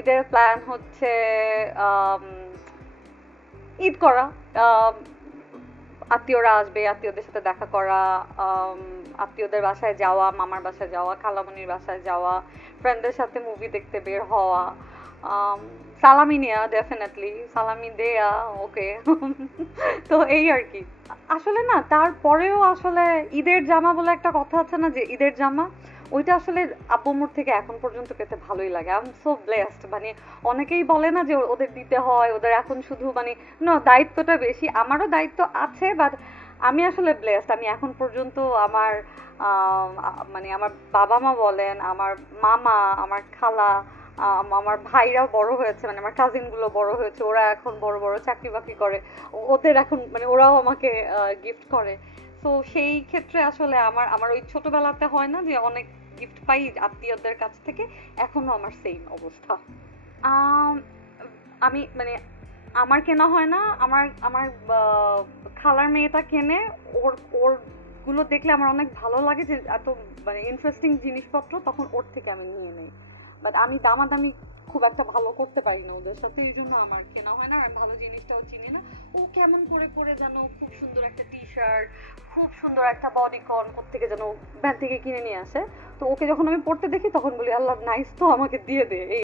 ঈদের প্ল্যান হচ্ছে ঈদ করা। আত্মীয়রা আসবে, আত্মীয়দের সাথে দেখা করা আত্মীয়দের বাসায় যাওয়া, মামার বাসায় যাওয়া খালামণির বাসায় যাওয়া ফ্রেন্ডদের সাথে মুভি দেখতে বের হওয়া। সালামি নেওয়া ডেফিনেটলি সালামি দেয়া ওকে তো এই আর কি। আসলে না, তারপরেও আসলে ঈদের জামা বলে একটা কথা আছে না, যে ঈদের জামা ওইটা আসলে আব্বুমুর থেকে এখন পর্যন্ত পেতে ভালোই লাগে। আই এম সো ব্লেসড মানে অনেকেই বলে না যে ওদের দিতে হয়, ওদের এখন শুধু মানে না দায়িত্বটা বেশি। আমারও দায়িত্ব আছে বাট আমি আসলে ব্লেসড আমি এখন পর্যন্ত আমার মানে আমার বাবা মা বলেন, আমার মামা, আমার খালা আমার ভাইরাও বড় হয়েছে মানে আমার কাজিনগুলো বড় হয়েছে, ওরা এখন বড় বড় চাকরি বাকরি করে। ওদের এখন মানে ওরাও আমাকে গিফট করে। তো সেই ক্ষেত্রে আসলে আমার আমার ওই ছোটবেলাতে হয় না যে অনেক গিফট পাই আত্মীয়দের কাছ থেকে এখনও আমার সেম অবস্থা। আম, মানে আমার কেনা হয় না আমার আমার খালার মেয়েটা কেনে ওর ওরগুলো দেখলে আমার অনেক ভালো লাগে যে এত মানে ইন্টারেস্টিং জিনিসপত্র তখন ওর থেকে আমি নিয়ে নেই। বাট আমি দামাদামি খুব একটা ভালো করতে পারি না ওদের সাথে এই জন্য আমার কেনা হয় না আর ভালো জিনিসটাও চিনি না। ও কেমন করে করে যেন খুব সুন্দর একটা টি শার্ট খুব সুন্দর একটা বডিকন থেকে যেন ব্যাগ থেকে কিনে নিয়ে আসে। তো ওকে যখন আমি পড়তে দেখি, তখন বলি, আল্লাহ নাইস তো আমাকে দিয়ে দে। এই